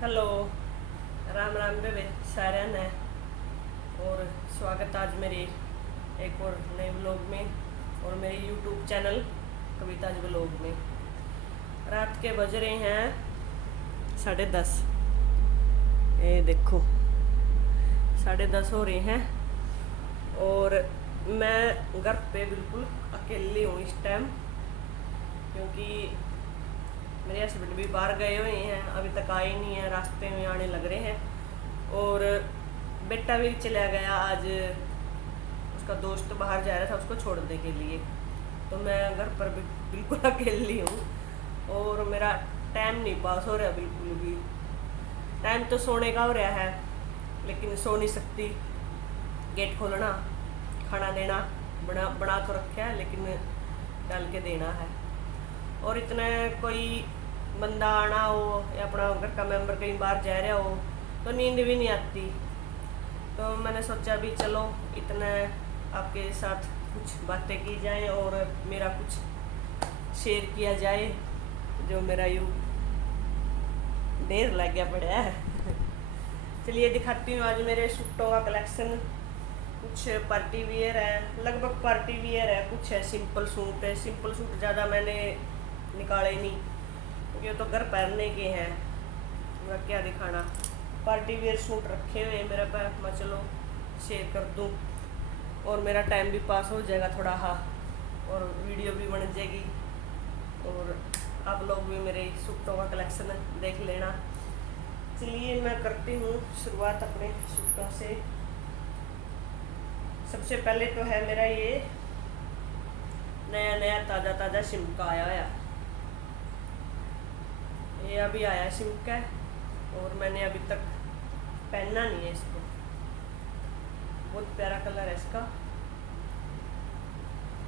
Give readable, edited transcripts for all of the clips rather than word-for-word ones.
Hello, Ram Ram बेबे सारे ने। और स्वागत आज मेरी एक और नए व्लॉग में और मेरे यूट्यूब चैनल कविताज व्लॉग में। रात के बज रहे हैं 10:30। ये देखो 10:30 हो रहे हैं और मैं घर पे बिल्कुल अकेली हूँ इस टाइम, क्योंकि मेरे हस्बैंड भी बाहर गए हुए हैं, अभी तक आए नहीं है, रास्ते में आने लग रहे हैं। और बेटा भी चला गया आज, उसका दोस्त बाहर जा रहा था उसको छोड़ने के लिए। तो मैं घर पर भी बिल्कुल अकेली हूँ और मेरा टाइम नहीं पास हो रहा बिल्कुल भी। टाइम तो सोने का हो रहा है लेकिन सो नहीं सकती। गेट खोलना, खाना देना, बना तो रखा है लेकिन डाल के देना है। और इतना कोई बंदा आना हो या अपना घर का मेंबर कहीं बाहर जा रहा हो तो नींद भी नहीं आती। तो मैंने सोचा भी चलो इतना आपके साथ कुछ बातें की जाए और मेरा कुछ शेयर किया जाए जो मेरा यूँ ढेर लग गया पड़ा है। चलिए दिखाती हूँ आज मेरे सूटों का कलेक्शन। कुछ पार्टी वियर है, लगभग पार्टी वियर है, कुछ है सिंपल सूट है। सिंपल सूट ज़्यादा मैंने निकाले नहीं क्योंकि ये तो घर पहनने के हैं, मैं क्या दिखाना। पार्टी वेयर सूट रखे हुए हैं मेरे पास, मैं चलो शेयर कर दूँ और मेरा टाइम भी पास हो जाएगा थोड़ा, हाँ, और वीडियो भी बन जाएगी और आप लोग भी मेरे सूटों का कलेक्शन देख लेना। चलिए मैं करती हूँ शुरुआत अपने सूटों से। सबसे पहले तो है मेरा ये नया नया ताज़ा ताज़ा सिमका आया है। ये अभी आया सिमका और मैंने अभी तक पहनना नहीं है इसको। बहुत प्यारा कलर है इसका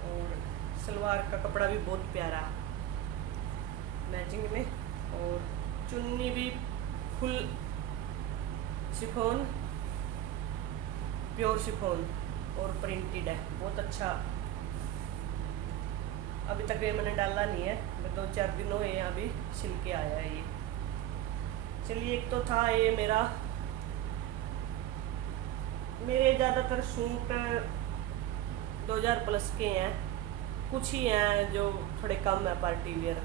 और सलवार का कपड़ा भी बहुत प्यारा मैचिंग में। और चुन्नी भी फुल शिफॉन, प्योर शिफॉन और प्रिंटेड है, बहुत अच्छा। अभी तक ये मैंने डाला नहीं है, मैं 2-4 दिन हुए हैं अभी सिल के आया है ये। चलिए एक तो था ये मेरे ज़्यादातर सूट 2000 प्लस के हैं, कुछ ही हैं जो थोड़े कम है पार्टी वेयर।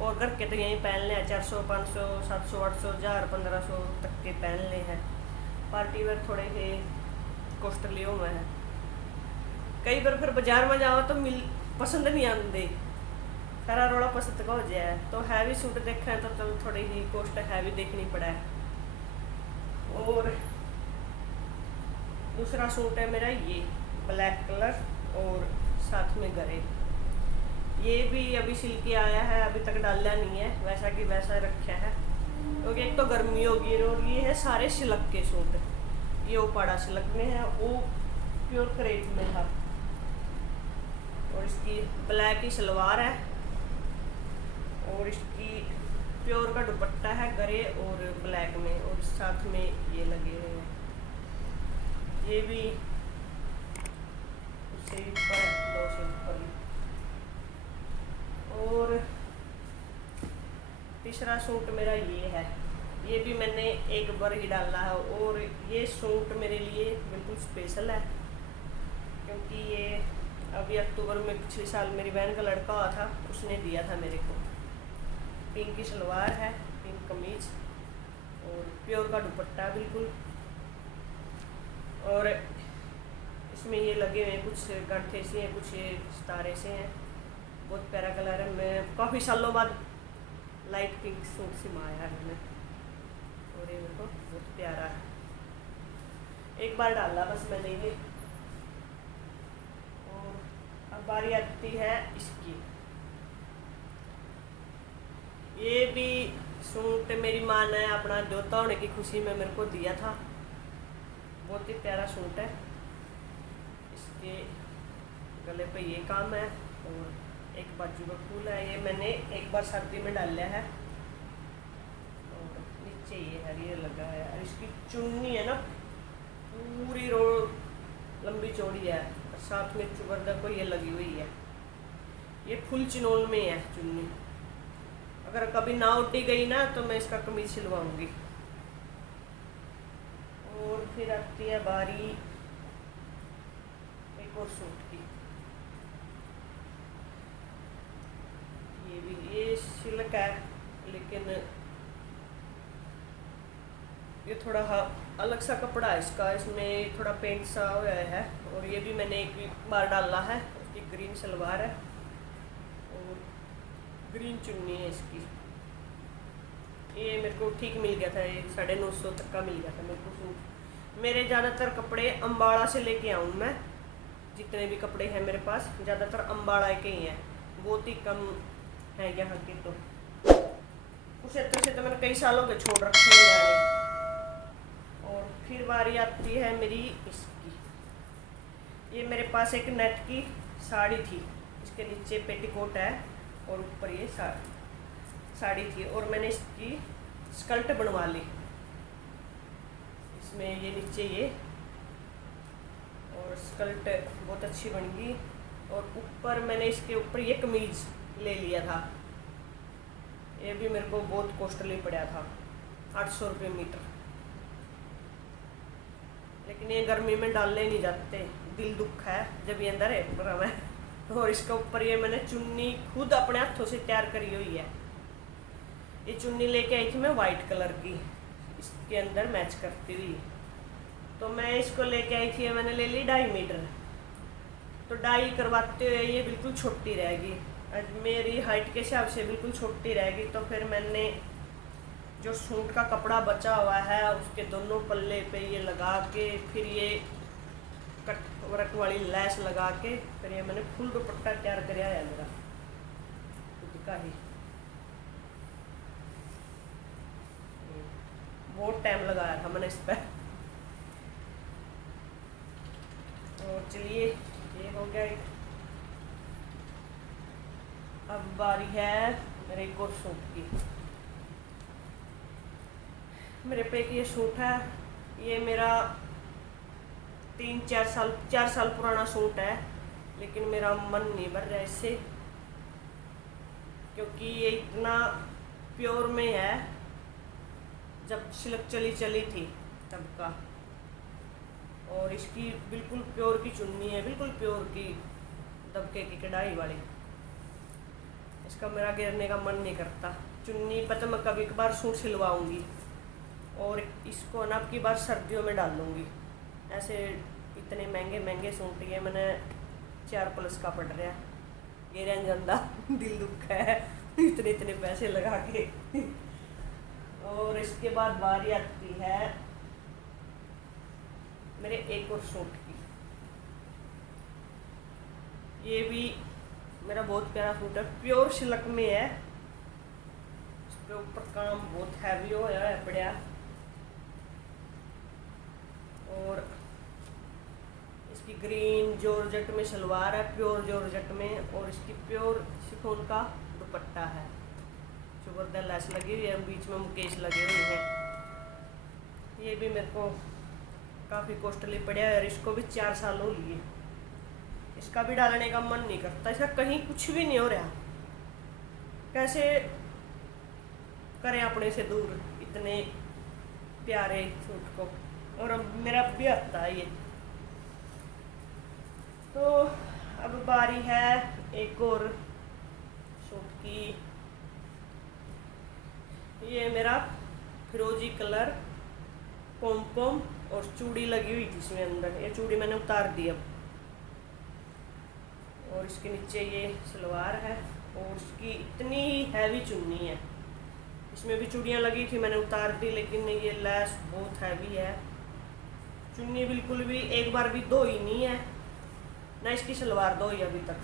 और घर के तो यहीं पहन ले 400, 500, 700, 800, 1000, 1500 तक के पहन ले हैं। पार्टी वेयर थोड़े से कॉस्टली हुए हैं। कई बार फिर बाजार में जाओ तो पसंद नहीं आते, सारा रोड़ा पसंद का हो जाए। तो हैवी सूट देखा है तो चलो थोड़ी ही कॉस्ट हैवी देखनी पड़ा है। और दूसरा सूट है मेरा ये ब्लैक कलर और साथ में गरे। ये भी अभी सिल के आया है, अभी तक डाला नहीं है, वैसा कि वैसा रखा है क्योंकि एक तो गर्मी होगी। और ये है सारे सिल्क के सूट, ये उपाड़ा सिल्क में है, वो प्योर क्रेप में था। और इसकी ब्लैक ही सलवार है और इसकी प्योर का दुपट्टा है गरे और ब्लैक में, और साथ में ये लगे हुए हैं। ये भी उससे ऊपर 2 से ऊपर। और तीसरा सूट मेरा ये है, ये भी मैंने एक बार ही डाला है और ये सूट मेरे लिए बिल्कुल स्पेशल है क्योंकि ये अभी अक्टूबर में पिछले साल मेरी बहन का लड़का हुआ था, उसने दिया था मेरे को। पिंक की सलवार है, पिंक कमीज और प्योर का दुपट्टा बिल्कुल। और इसमें ये लगे हुए हैं कुछ गांठे से हैं, कुछ ये सितारे से हैं, बहुत प्यारा कलर है। मैं काफ़ी सालों बाद लाइट पिंक सूट सिमाया है मैंने और ये मेरे को बहुत प्यारा है। एक बार डाला बस मैंने ये। और अब बारी आती है इसकी। ये भी सूट मेरी माँ ने अपना जोता होने की खुशी में मेरे को दिया था, बहुत ही प्यारा सूट है। इसके गले पे ये काम है और एक बाजू का फूल है। ये मैंने एक बार सर्दी में डाला है और नीचे ये हरियर लगा है। और इसकी चुन्नी है ना पूरी लंबी चौड़ी है, साथ में चुबरदा को ये लगी हुई है। ये फुल चिनोल में है चुन्नी अगर कभी ना उठी गई ना तो मैं इसका कमीज सिलवाऊंगी। और फिर आती है बारी एक और सूट की। ये सिल्क है, लेकिन ये थोड़ा अलग सा कपड़ा है इसका, इसमें थोड़ा पेंट सा हुआ है। और ये भी मैंने एक बार डाला है। उसकी ग्रीन सलवार है और ग्रीन चुन्नी है इसकी। ये मेरे को ठीक मिल गया था, ये 950 तक का मिल गया था मेरे को सूट। मेरे ज़्यादातर कपड़े अम्बाड़ा से लेके आऊँ मैं, जितने भी कपड़े हैं मेरे पास ज़्यादातर अम्बाड़ा के ही हैं, बहुत ही कम है यहाँ के। तो उस तरह से तो मैंने कई सालों के छोड़ रखे हैं। और फिर बारी आती है मेरी इसकी। ये मेरे पास एक नेट की साड़ी थी, इसके नीचे पेटीकोट है और ऊपर ये साड़ी थी, और मैंने इसकी स्कर्ट बनवा ली। इसमें ये नीचे ये, और स्कर्ट बहुत अच्छी बन गई। और ऊपर मैंने इसके ऊपर ये कमीज ले लिया था। ये भी मेरे को बहुत कॉस्टली पड़ा था, 800 रुपये मीटर। लेकिन ये गर्मी में डालने नहीं जाते, दिल दुख है जब ये अंदर है पूरा में। और इसके ऊपर ये मैंने चुन्नी खुद अपने हाथों से तैयार करी हुई है। ये चुन्नी लेके आई थी मैं वाइट कलर की, इसके अंदर मैच करती हुई। तो मैं इसको लेके आई थी, मैंने ले ली 2.5 मीटर। तो डाई करवाते हुए ये बिल्कुल छोटी रहेगी, मेरी हाइट के हिसाब से बिल्कुल छोटी रहेगी। तो फिर मैंने जो सूट का कपड़ा बचा हुआ है उसके दोनों पल्ले पे ये लगा के, फिर ये कट वर्क वाली लैस लगा के, फिर ये मैंने फुल दुपट्टा तैयार कराया है मेरा खुद का ही। बहुत टाइम लगाया था मैंने इस पर। और चलिए ये हो गया। अब बारी है मेरे एक और सूट की। मेरे पे एक ये सूट है, ये मेरा 4 साल पुराना सूट है, लेकिन मेरा मन नहीं भर रहा है इससे, क्योंकि ये इतना प्योर में है, जब सिल्क चली थी तब का। और इसकी बिल्कुल प्योर की चुन्नी है, बिल्कुल प्योर की दबके की कढ़ाई वाली। इसका मेरा गिरने का मन नहीं करता। चुन्नी पर तो मैं कभी कभार सूट सिलवाऊंगी, और इसको ना अब की बार सर्दियों में डाल लूँगी। ऐसे इतने महंगे सूट ये मैंने 4+ का पड़ रहा है, गिर जाता दिल दुख है इतने पैसे लगा के। और इसके बाद बारी आती है मेरे एक और सूट की। ये भी मेरा बहुत प्यारा सूट है, प्योर सिल्क में है। इसके ऊपर काम बहुत हैवी हो है बढ़िया। और इसकी ग्रीन जॉर्जेट में सलवार है, प्योर जॉर्जेट में, और इसकी प्योर शिफॉन का दुपट्टा है। जबरदस्त लैस लगी हुई है, बीच में मुकेश लगे हुए हैं। ये भी मेरे को काफ़ी कॉस्टली पड़ा है, और इसको भी 4 साल हो लिए। इसका भी डालने का मन नहीं करता, इसका कहीं कुछ भी नहीं हो रहा। कैसे करें अपने से दूर इतने प्यारे सूट को। और अब मेरा भी आता है ये। तो अब बारी है एक और सूट की। ये मेरा फिरोजी कलर पॉम और चूड़ी लगी हुई थी इसमें अंदर, ये चूड़ी मैंने उतार दी अब। और इसके नीचे ये सलवार है, और इसकी इतनी हैवी चुन्नी है। इसमें भी चूड़ियाँ लगी थी, मैंने उतार दी, लेकिन ये लैस बहुत हैवी है। चुन्नी बिल्कुल भी एक बार भी धोई नहीं है, ना इसकी सलवार धोई अभी तक।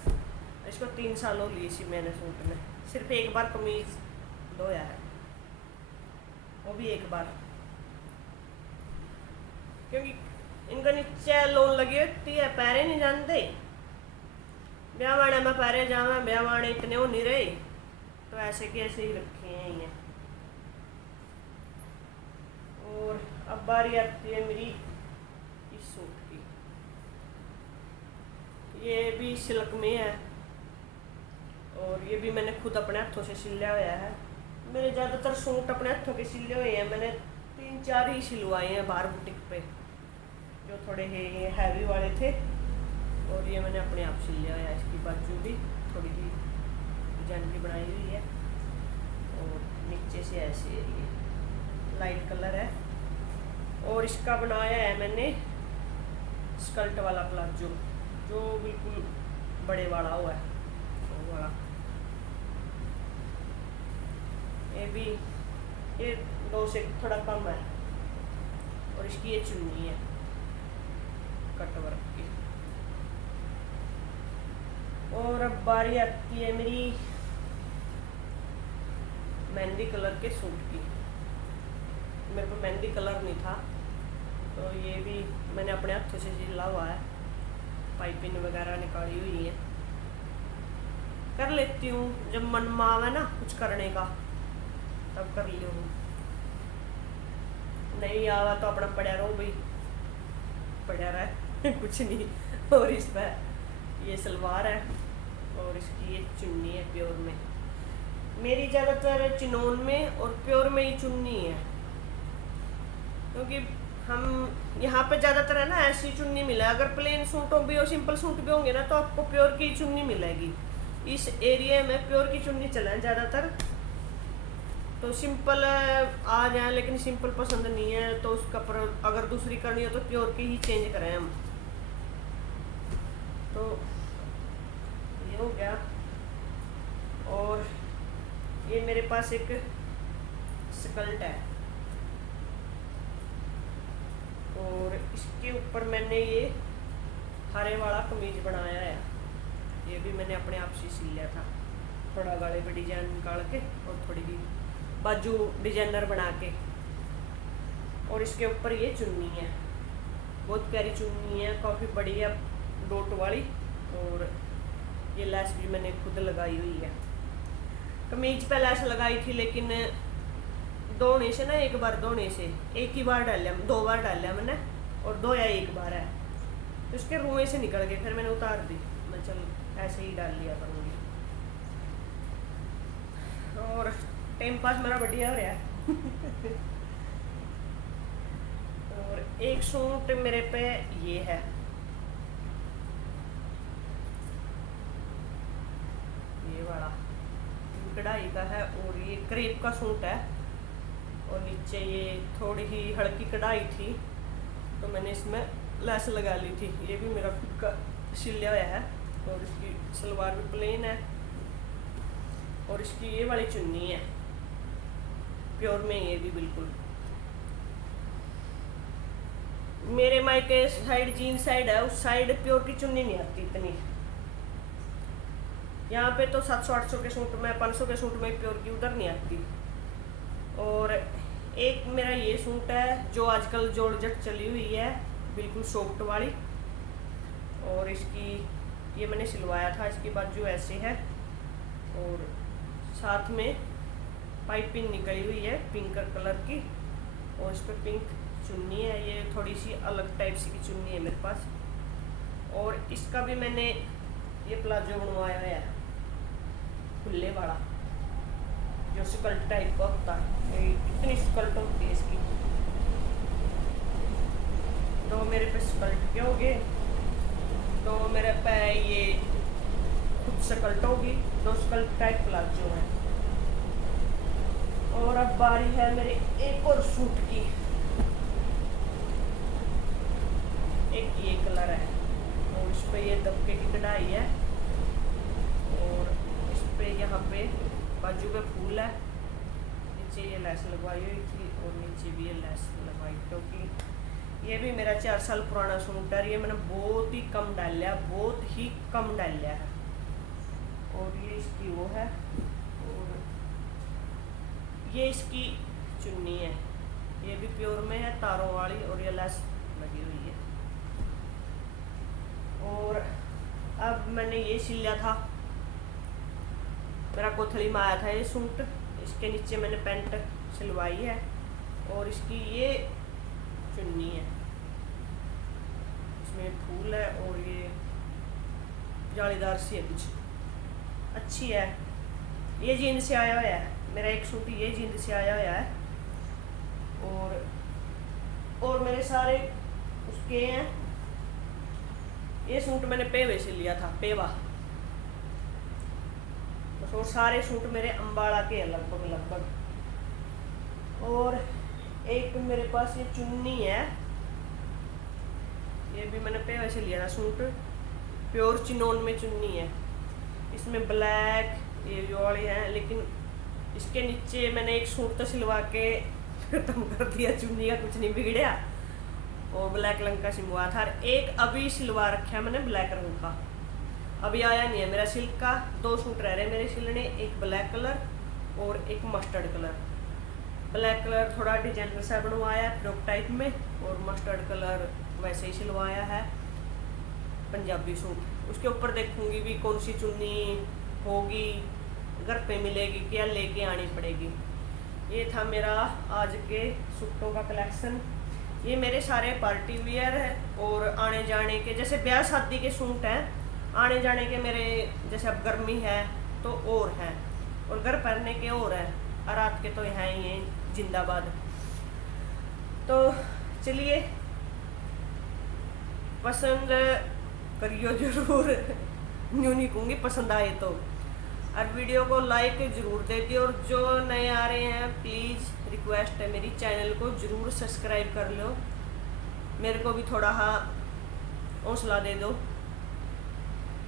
इसको 3 साल हो लिए इसी मैंने सूट में, सिर्फ एक बार कमीज धोया है, वो भी एक बार, क्योंकि इनका नीचे लोन लगी होती है, पैरे नहीं जानते। ब्याह वाणे में पैरे जावे, ब्याह वाणे इतने हो नहीं रहे, तो ऐसे के ऐसे ही रखे हैं ये। और अब बारी आती है मेरी इस सूट की। ये भी सिल्क में है, और ये भी मैंने खुद अपने हाथों से सिला हुआ है। मेरे ज़्यादातर सूट अपने हाथों के सिले हुए हैं। मैंने 3-4 ही सिलवाए हैं बाहर बुटीक पे, जो थोड़े हैवी वाले थे, और ये मैंने अपने आप सिल लिया है। इसकी बाजू भी थोड़ी सी डिजाइन की बनाई हुई है, और नीचे से ऐसे ये लाइट कलर है। और इसका बनाया है मैंने स्कर्ट वाला प्लाजो, जो बिल्कुल बड़े वाला हुआ है, वो वाला। ये भी ये 2 से थोड़ा कम है, और इसकी ये चुन्नी है कट वर्क की। और अब बारी आती है मेरी मेहंदी कलर के सूट की। मेरे को मेहंदी कलर नहीं था, तो ये भी मैंने अपने हाथों से सिला हुआ है। पाइपिंग वगैरह निकाली हुई है। कर लेती हूँ जब मन में आवे ना कुछ करने का, तब कर लियो हूँ। नहीं आवा तो अपना पड़ा रहो भाई, पड़ा रहा कुछ नहीं। और इस पर ये सलवार है, और इसकी ये चुन्नी है प्योर में। मेरी ज़्यादातर चिनोन में और प्योर में ही चुन्नी है, क्योंकि हम यहाँ पे ज़्यादातर है ना ऐसी चुन्नी मिला। अगर प्लेन सूटों भी और सिंपल सूट भी होंगे ना, तो आपको प्योर की चुन्नी मिलेगी। इस एरिया में प्योर की चुन्नी चला है ज़्यादातर। तो सिंपल आ जाए, लेकिन सिंपल पसंद नहीं है, तो उसका पर अगर दूसरी करनी हो तो प्योर की ही चेंज करें हम। तो ये हो गया। और ये मेरे पास एक स्कर्ट है, और इसके ऊपर मैंने ये हरे वाला कमीज बनाया है। ये भी मैंने अपने आप से सिल लिया था, थोड़ा गले पे डिजाइन निकाल के और थोड़ी भी बाजू डिजाइनर बना के। और इसके ऊपर ये चुन्नी है, बहुत प्यारी चुन्नी है, काफ़ी बड़ी है, डोट वाली। और ये लैस भी मैंने खुद लगाई हुई है। कमीज पे लैस लगाई थी, लेकिन धोने से ना, एक बार धोने से एक ही बार डाल लिया, 2 बार डाल लिया मैंने, और धोया एक बार है, तो उसके रुएं से निकल गए। फिर मैंने उतार दी, मैं चल ऐसे ही डाल लिया करूँगी। और टाइम पास मेरा बढ़िया हो रहा है। और एक सूट मेरे पे ये है, ये वाला कढ़ाई का है, और ये क्रेप का सूट है, और नीचे ये थोड़ी ही हल्की कढ़ाई थी, तो मैंने इसमें लैस लगा ली थी। ये भी मेरा खुद का सिला हुआ है, और इसकी सलवार भी प्लेन है, और इसकी ये वाली चुन्नी है प्योर में। ये भी बिल्कुल मेरे मायके साइड, जीन साइड है, उस साइड प्योर की चुन्नी नहीं आती इतनी। यहाँ पे तो 700-800 के सूट में, 500 के सूट में प्योर की उधर नहीं आती। और एक मेरा ये सूट है जो आजकल जॉर्जेट चली हुई है, बिल्कुल सॉफ्ट वाली, और इसकी ये मैंने सिलवाया था। इसकी बाजू ऐसे है, और साथ में पाइपिंग निकली हुई है पिंक कलर की, और इस पर पिंक चुन्नी है। ये थोड़ी सी अलग टाइप सी की चुन्नी है मेरे पास। और इसका भी मैंने ये प्लाजो बनवाया है, खुले वाला, जो स्कर्ट टाइप का होता है। इतनी स्कर्ट होती है इसकी, तो मेरे पे स्कर्ट के हो गए, तो मेरे पे ये खुद स्कर्ट होगी, 2 स्कर्ट टाइप प्लाजो है। और अब बारी है मेरे एक और सूट की। एक ये कलर है, और इस पे ये दबके की कढ़ाई है, और इस पे यहाँ पे बाजू पे फूल है। नीचे ये लैस लगवाई हुई थी, और नीचे भी ये लैस लगवाई, क्योंकि ये भी मेरा 4 साल पुराना सूट है। ये मैंने बहुत ही कम डाला, बहुत ही कम डाला है। और ये इसकी वो है, और ये इसकी चुन्नी है। ये भी प्योर में है, तारों वाली, और ये लैस लगी हुई है। और अब मैंने ये सिला था, मेरा कोथली में आया था ये सूट। इसके नीचे मैंने पैंट सिलवाई है, और इसकी ये चुन्नी है, इसमें फूल है, और ये जालीदार सी है, कुछ अच्छी है। ये जीन से आया हुआ है, मेरा एक सूट ये जींद से आया हुआ है, और मेरे सारे उसके हैं। ये सूट मैंने पेवे से लिया था, पेवा। और सारे सूट मेरे अम्बाड़ा के हैं लगभग। और एक मेरे पास ये चुन्नी है, ये भी मैंने पेवे से लिया था सूट, प्योर चिनोन में चुन्नी है। इसमें ब्लैक ये जो वाली है, लेकिन इसके नीचे मैंने एक सूट तो सिलवा के खत्म कर दिया, चुन्नी का कुछ नहीं बिगड़ा। और ब्लैक रंग का सिलवा था, और एक अभी सिलवा रखा है मैंने ब्लैक रंग का, अभी आया नहीं है मेरा सिल्क का। 2 सूट रह रहे मेरे सिलने, एक ब्लैक कलर और एक मस्टर्ड कलर। ब्लैक कलर थोड़ा डिजाइनर सा बनवाया है फ्रॉक टाइप में, और मस्टर्ड कलर वैसे ही सिलवाया है पंजाबी सूट। उसके ऊपर देखूंगी भी कौन सी चुन्नी होगी, घर पे मिलेगी क्या, लेके आनी पड़ेगी। ये था मेरा आज के सूटों का कलेक्शन। ये मेरे सारे पार्टी वियर है और आने जाने के, जैसे ब्याह शादी के सूट हैं, आने जाने के मेरे, जैसे अब गर्मी है तो और है, और घर पहनने के और है, और रात के तो यहाँ ही हैं जिंदाबाद। तो चलिए पसंद करियो जरूर, यूँ नहीं कहूँगी, पसंद आए तो, और वीडियो को लाइक ज़रूर दे दियो। और जो नए आ रहे हैं प्लीज़ रिक्वेस्ट है मेरी, चैनल को ज़रूर सब्सक्राइब कर लो, मेरे को भी थोड़ा हौसला दे दो,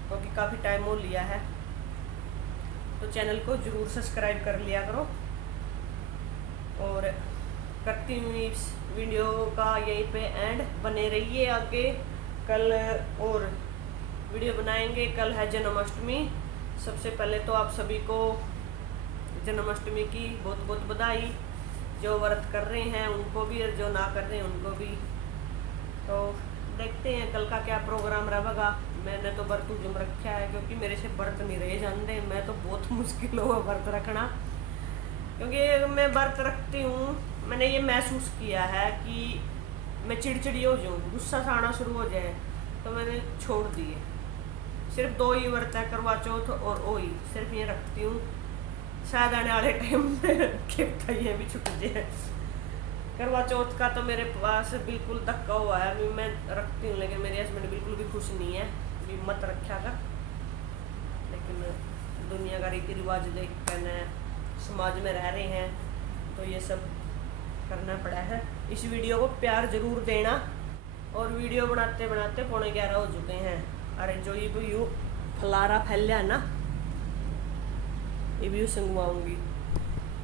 क्योंकि काफ़ी टाइम हो लिया है। तो चैनल को ज़रूर सब्सक्राइब कर लिया करो। और करती हूँ इस वीडियो का यहीं पे एंड, बने रहिए आगे। कल और वीडियो बनाएंगे। कल है जन्माष्टमी। सबसे पहले तो आप सभी को जन्माष्टमी की बहुत बहुत बधाई। जो व्रत कर रहे हैं उनको भी, और जो ना कर रहे हैं उनको भी। तो देखते हैं कल का क्या प्रोग्राम रहेगा। मैंने तो व्रत जुम रखा है, क्योंकि मेरे से व्रत नहीं रहे जानते। मैं तो बहुत मुश्किल होगा व्रत रखना, क्योंकि मैं व्रत रखती हूँ, मैंने ये महसूस किया है कि मैं चिड़चिड़ी हो जाऊँ, गुस्सा सा आना शुरू हो जाए, तो मैंने छोड़ दिए। सिर्फ 2 ही व्रत है, करवा चौथ और ओही, सिर्फ ये रखती हूँ। शायद आने वाले टाइम में ये भी छूट जाए। करवा चौथ का तो मेरे पास बिल्कुल धक्का हुआ है, अभी मैं रखती हूँ, लेकिन मेरे हस्बैंड बिल्कुल भी खुश नहीं है भी मत रखा कर। लेकिन दुनिया का रीति रिवाज देख कर समाज में रह रहे हैं, तो ये सब करना पड़ा है। इस वीडियो को प्यार जरूर देना। और वीडियो बनाते बनाते 11:15 हो चुके हैं। अरे जो ये भी यू फलारा फैलिया ना, ये भी संगवाऊँगी।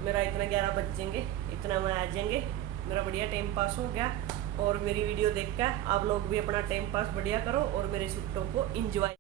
मेरा इतना 11 बज जाएंगे, इतना मैं आ जाएंगे, मेरा बढ़िया टाइम पास हो गया। और मेरी वीडियो देख कर आप लोग भी अपना टाइम पास बढ़िया करो और मेरे सूटों को इंजॉय